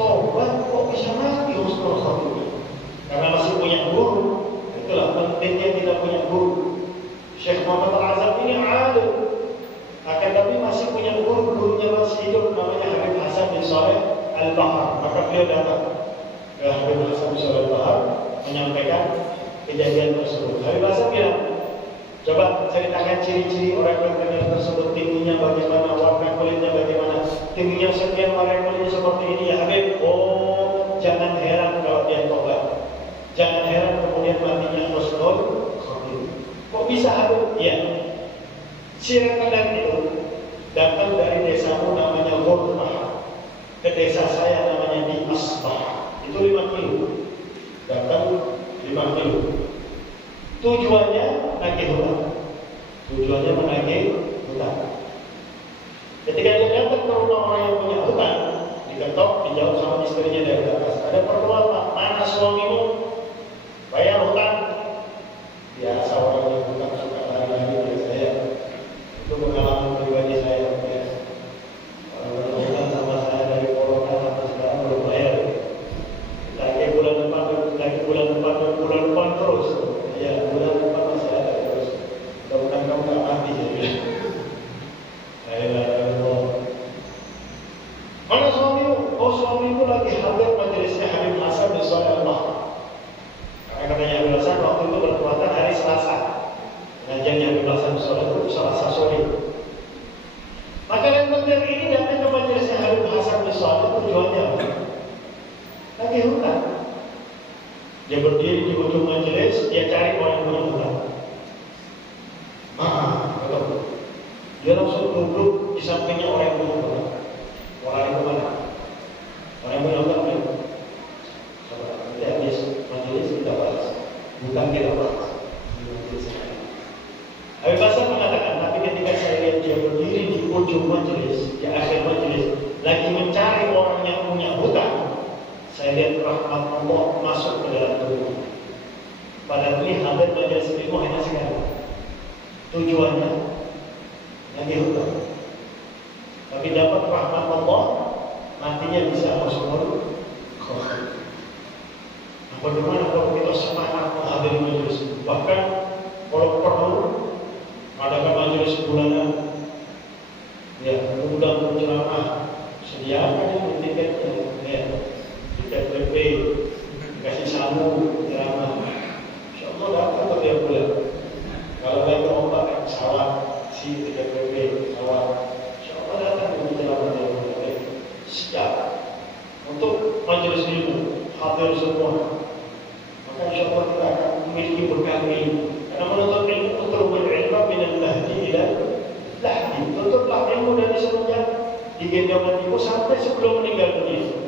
tobat kok bisa mati husnul khotimah? Karena masih punya guru. Itulah pentingnya kita punya guru. Syekh Muhammad Al-Azam ini alim, akan tapi masih punya guru, gurunya masih hidup, namanya Habib Hasan bin Shalih Al-Bahar. Maka beliau datang ke Habib Hasan bin Shalih Al-Bahar menyampaikan kejadian tersebut. Habib Hasan bilang, coba ceritakan ciri-ciri orang yang tersebut, tingginya bagaimana, warna kulitnya bagaimana, tingginya sekian, warna kulitnya seperti ini ya Habib. Oh, jangan heran kalau dia tobat. Jangan heran kemudian matinya husnul khotimah. Kok bisa Habib? Ya, si rekan itu datang dari desamu namanya Ghurfah ke desa saya namanya di Asbah. Itu 5 kilo. Datang 5 kilo. Tujuannya nagih hutang. Tujuannya menagih hutang. Ketika dia datang ke rumah orang yang punya hutang, diketok, dijawab sama istrinya dari atas. Ada pertemuan, Pak, mana suamimu? Bayar hutang. Biasa orang yang hutang suka lari-lari dari saya. Itu pengalaman pribadi saya. Orang yang hutang sama saya dari corona sampai sekarang belum bayar. Lagi bulan depan terus. Ya, bulan depan masih ada terus. Mudah-mudahan kamu nggak mati jadi. Mana suamimu? Oh, suamimu lagi hadir majelisnya Habib Hasan di Allah. Karena katanya Habib Hasan waktu itu bertepatan hari Selasa. Pengajiannya Habib Hasan di itu Selasa sore. Maka yang benar ini datang ke majelisnya Habib Hasan di tujuannya apa? Lagi hutang. Dia berdiri di ujung majelis, dia cari orang yang punya hutang. Betul. Dia langsung duduk di sampingnya orang yang punya hutang. Orang itu mana? Orang yang punya hutang ini. Nanti habis majelis kita bahas. Hutang kita bahas. Habib Hasan mengatakan, tapi ketika saya lihat dia berdiri di ujung majelis, di akhir majelis, lagi mencari orang yang punya hutang, saya lihat rahmat Allah masuk ke dalam tubuh. Padahal ini hadir majelis ilmu hanya sekarang. Tujuannya lagi hutang. Tapi dapat rahmat Allah, matinya bisa husnul khotimah. Bagaimana kalau kita semangat menghadiri majelis? Bahkan kalau perlu adakan majelis bulanan, ya, undang penceramah, sediakan tiketnya, ya. Tiket PP, kasih samu, ceramah. Insyaallah datang ke tiap bulan. Kalau lagi ombak, pesawat, si tiket PP, pesawat. Insyaallah datang ke ceramah tiap bulan. Siap untuk majelis ilmu, hadir semua. Maka insyaallah kita akan memiliki berkah ini. Karena menuntut ilmu utlubul ilma minal mahdi ila lahdi. Tuntutlah ilmu dari semenjak digendong ibu sampai sebelum meninggal dunia.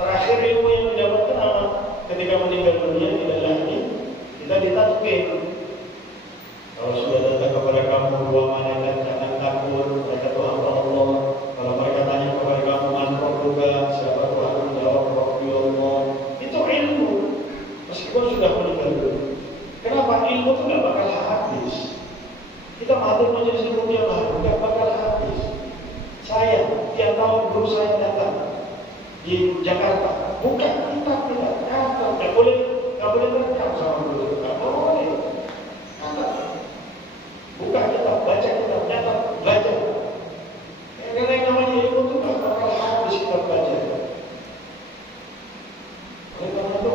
Terakhir ilmu yang didapatkan apa? Ketika meninggal dunia tidak lagi kita ditatbik. Kalau sudah datang kepada kamu dua malaikat, jangan takut, mereka itu hamba Allah. Kalau mereka tanya kepada kamu man rabbuka, siapa Tuhan, jawab Rabbi Allah. Itu ilmu meskipun sudah meninggal dunia. Kenapa? Ilmu itu tidak bakal habis. Kita hadir majelis ilmu tiap hari, tidak bakal habis. Saya tiap tahun guru saya datang di Jakarta, bukan kitab tidak, nggak boleh rekam sama guru, nggak boleh. Buka kitab, baca kitab, nyatat, belajar. Karena yang namanya ilmu itu nggak bakal habis kita belajar. Oleh karena itu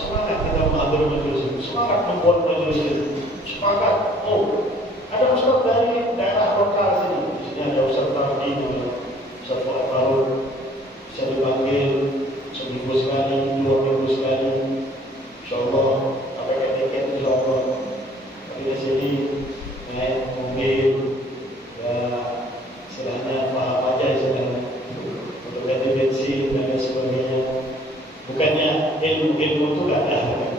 semangat kita menghadiri majelis ilmu, semangat membuat majelis ilmu, semangat. Oh, ada ustaz dari daerah lokal sini, di sini ada ustaz Tardi, ustaz Fuad Faruk. Bisa dipanggil seminggu sekali, 2 minggu sekali. InsyaAllah pakai tiket InsyaAllah. Tapi di sini naik mobil, ya istilahnya apa aja istilahnya, untuk ganti bensin dan sebagainya. Bukannya ilmu itu ada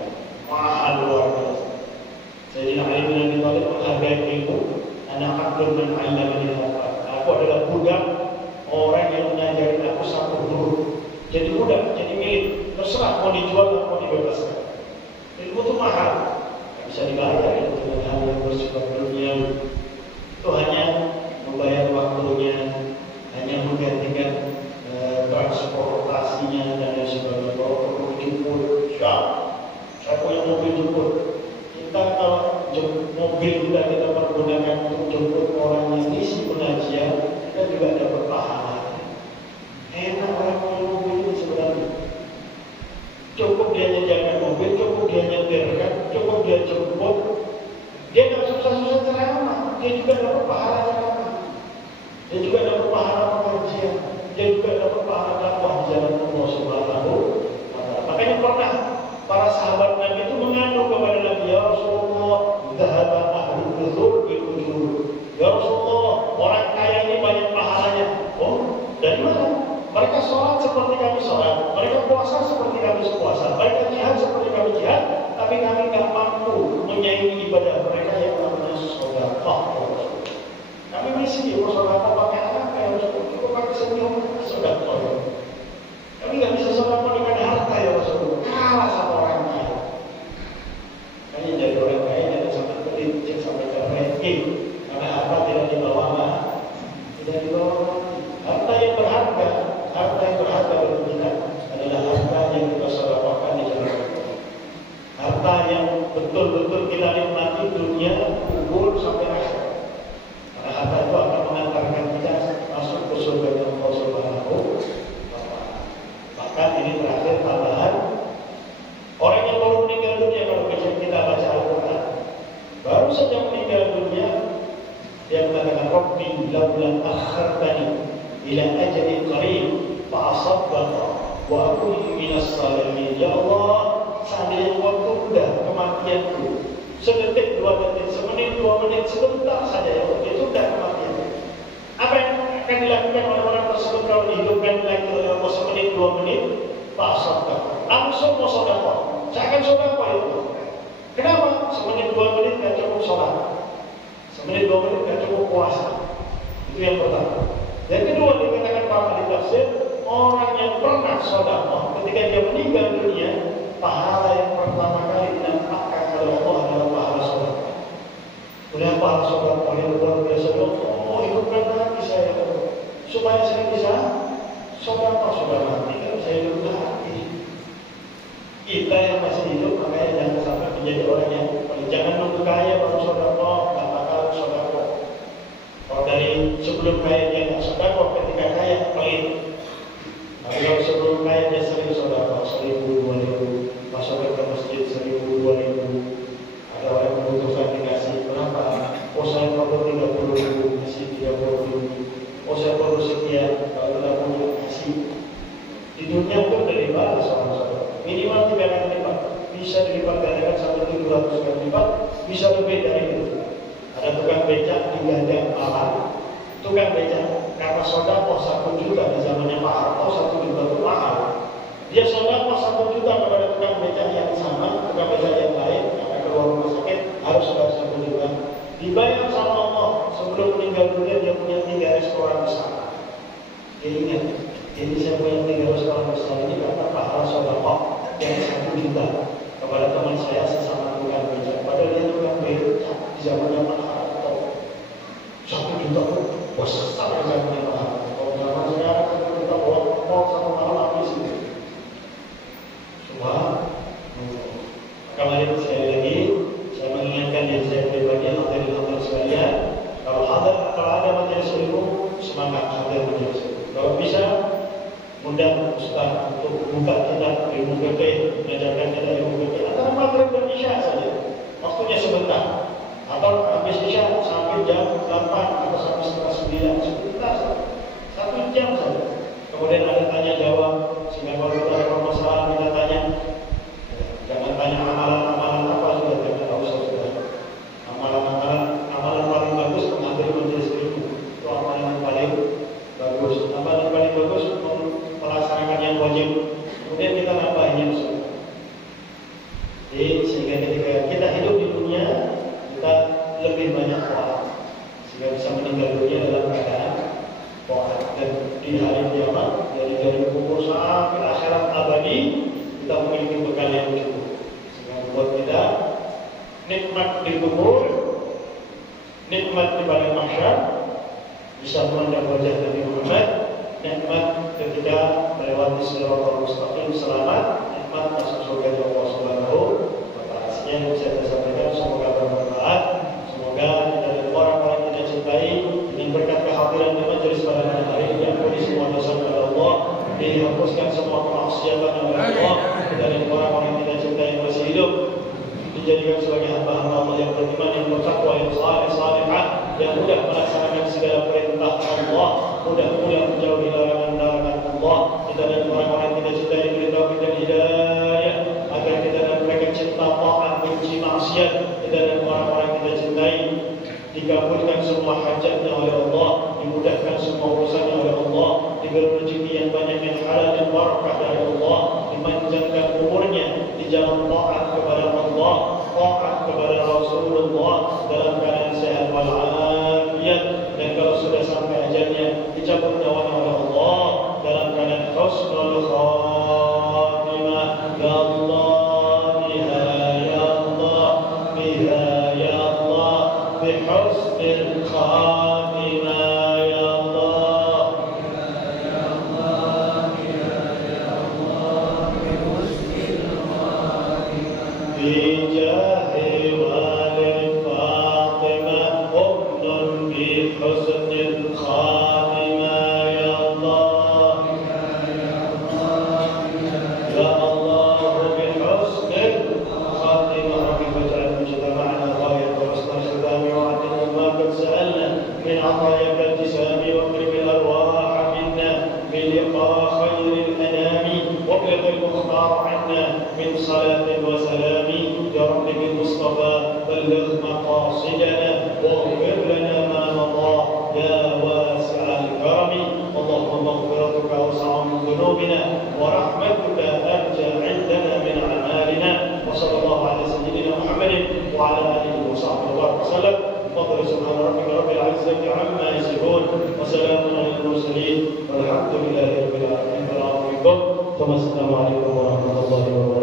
mahal luar biasa. Sayyidina Ali bin Abi Thalib menghargai ilmu. Ana abdul man 'allamani al-Qur'an. Aku adalah budak orang yang mengajari aku satu huruf. Jadi budak, jadi milik. Terserah mau dijual atau mau dibebaskan. Ilmu itu mahal, tidak bisa dibayar itu dengan hal yang bersifat dunia. Itu hanya membayar waktunya, hanya menggantikan transportasinya dan lain sebagainya. Kalau perlu jemput, saya punya mobil jemput. Kita kalau mobil kita pergunakan untuk jemput orang yang isi pengajian, kita juga dapat pahala. Enak orang punya mobil ini sebenarnya. Cukup dia jaga mobil, cukup dia nyetirkan, cukup dia juga dapat pahala dakwah di jalan Allah Subhanahu wa Ta'ala. Makanya pernah para sahabat Nabi itu mengadu kepada Nabi, ya Rasulullah, dhahaba ahlul dzur bil ujur. Ya Rasulullah, orang kaya ini banyak pahalanya. Oh, dari mana? Mereka sholat seperti kami sholat, mereka puasa seperti kami puasa, mereka jihad seperti kami jihad, tapi kami tidak mampu menyaingi ibadah mereka yang namanya sedekah. Kami miskin, sedekah pakai apa ya Rasulullah? Kita pakai senyum, sedekah. Kami nggak bisa sedekah dengan harta ya Rasulullah. Kalah sama orang kaya. Kami jadi orang kaya jangan sampai pelit, jangan sampai terpekik, karena harta tidak dibawa tidak dibawa. Harta yang berharga bagi kita adalah harta yang kita sedekahkan di jalan Allah. Harta yang betul-betul kita nikmati dunia, kubur sampai akhir. Karena harta itu akan mengantarkan kita masuk ke surga Allah Subhanahu wa Ta'ala. Bahkan ini terakhir tambahan, orang yang baru meninggal dunia kalau kita baca Al-Quran, baru saja meninggal dunia, dia mengatakan Rabbi laula akhartani ila ajalin qarib fa asaddaqa wa akun minas salihin. Ya Allah, seandainya waktu sudah kematianku sedetik, 2 detik, semenit, 2 menit, sebentar saja ya Allah, itu sudah kematian. Apa yang akan dilakukan oleh orang tersebut kalau dihidupkan lagi oleh Allah semenit, 2 menit? Fa asaddaqa, langsung mau sedekah. Saya akan sedekah itu. Kenapa? Semenit 2 menit tidak cukup sholat, semenit 2 menit tidak cukup puasa. Itu yang pertama. Yang kedua dikatakan para ahli tafsir, orang yang pernah sedekah ketika dia meninggal dunia, pahala yang pertama kali dinampakkan oleh Allah adalah pahala sedekah. Udah pahala sedekah yang luar biasa. Oh, hidupkan hati saya supaya saya bisa sedekah. Sudah mati kan saya hidup hati. Kita yang masih hidup makanya jangan sampai menjadi orang yang jangan nunggu kaya baru sedekah, nggak bakal sedekah. Kalau dari sebelum kaya dia nggak sedekah, ketika kaya pelit. Kalau sebelum kaya dia sering sedekah 1.000, 2.000, masuk ke masjid 1.000, 2.000. Ada orang yang membutuhkan dikasih berapa? Oh saya perlu 30.000, kasih 30.000. Oh saya perlu sekian, kalau tidak punya kasih. Di dunia pun dari balas orang sedekah. Minimal 3 kali lipat, bisa dilipat gandakan sampai 700 kali lipat, bisa lebih dari itu. Ada tukang becak di Gajah Malang, tukang becak karena sedekah 1 juta di zamannya Pak Harto, 1 juta itu mahal. Dia sedekah 1 juta kepada tukang becak yang sama, tukang becak yang lain, karena keluar rumah sakit harus bayar 1 juta. Dibayar sama Allah sebelum meninggal dunia dia punya 3 restoran besar. Dia ingat, jadi saya punya 3 restoran besar ini karena pahala sedekah yang 1 juta kepada teman saya sesama tukang becak. Padahal dia tukang becak di zamannya Pak Harto. 1 juta pun besar di zamannya Pak Harto. Kalau zaman sekarang kita bawa mau 1 malam habis itu. Semua kembali sekali lagi saya mengingatkan diri saya pribadi hadirin sekalian, kalau ada majelis ilmu semangat hadir majelis ilmu. Kalau bisa undang Ustaz untuk buka kitab ilmu fikih, mengajarkan kita ilmu fikih antara maghrib dan isya saja, waktunya sebentar, atau habis isya sampai jam 8 atau sampai setengah 9, sebentar saja, 1 jam saja. Kemudian ada tanya jawab, sehingga kalau kita ada permasalahan kita tanya, jangan tanya amalan-amalan apa sudah, jangan usah sudah. Amalan paling bagus mengambil majelis ilmu, itu amalan yang paling bagus. Amalan paling bagus melaksanakan yang wajib, kemudian kita nambahin yang sunnah. Jadi sehingga ketika kita hidup di dunia kita lebih banyak taat, sehingga bisa meninggal dunia dalam keadaan taat. Dan di hari kiamat dari kubur sampai akhirat abadi kita memiliki bekal yang cukup, sehingga membuat kita nikmat di kubur, nikmat di padang mahsyar, bisa memandang wajah Nabi Muhammad, nikmat ketika melewati siratal mustaqim selamat, nikmat masuk surga Allah Subhanahu wa Ta'ala. Yang bisa saya sampaikan semoga bermanfaat, semoga dari orang-orang yang kita cintai dengan berkat kehadiran di majelis pada malam hari ini diampuni semua dosa kepada Allah, dihapuskan semua kemaksiatan oleh Allah, dari orang-orang yang kita cintai yang masih hidup dijadikan sebagai hamba-hamba Allah yang beriman, yang bertakwa, yang saleh-salehah, yang mudah melaksanakan segala perintah Allah, mudah-mudah menjauhi larangan semua hajatnya oleh Allah, dimudahkan semua urusannya oleh Allah, diberi rezeki yang banyak yang halal dan barakah dari Allah, dipanjangkan umurnya di jalan taat kepada Allah, taat kepada Rasulullah dalam keadaan sehat walafiat, dan kalau sudah sampai ajalnya dicabut nyawanya oleh Allah dalam keadaan husnul khatimah. Ya Allah, biha ya Allah, biha ya Allah, bihusnil khatimah ya Allah, ya Allah, biha ya Allah, bihusnil khatimah, bijahi walid Fatimah umnun bihusnil khatimah ya Allah, ya Allah, bihusnil khatimah. Rabbi faj'al mujtama'ana ghayat husn al-khitami wa'atina ma qad sa'alna min 'atayaka al-jisami wa qrib al-arwah minna بلقاء خير الأنام وابلغ المختار عنا من صلاة وسلام يا رب بالمصطفى بلغ مقاصدنا واغفر لنا ما مضى يا واسع الكرم. اللهم مغفرتك أوسع من ذنوبنا ورحمتك أرجى عندنا من أعمالنا. وصلى الله على سيدنا محمد وعلى آله وصحبه وسلم. فضل سبحان ربك رب العزة عما يصفون وسلام على المرسلين والحمد لله رب العالمين. السلام عليكم ورحمة الله وبركاته.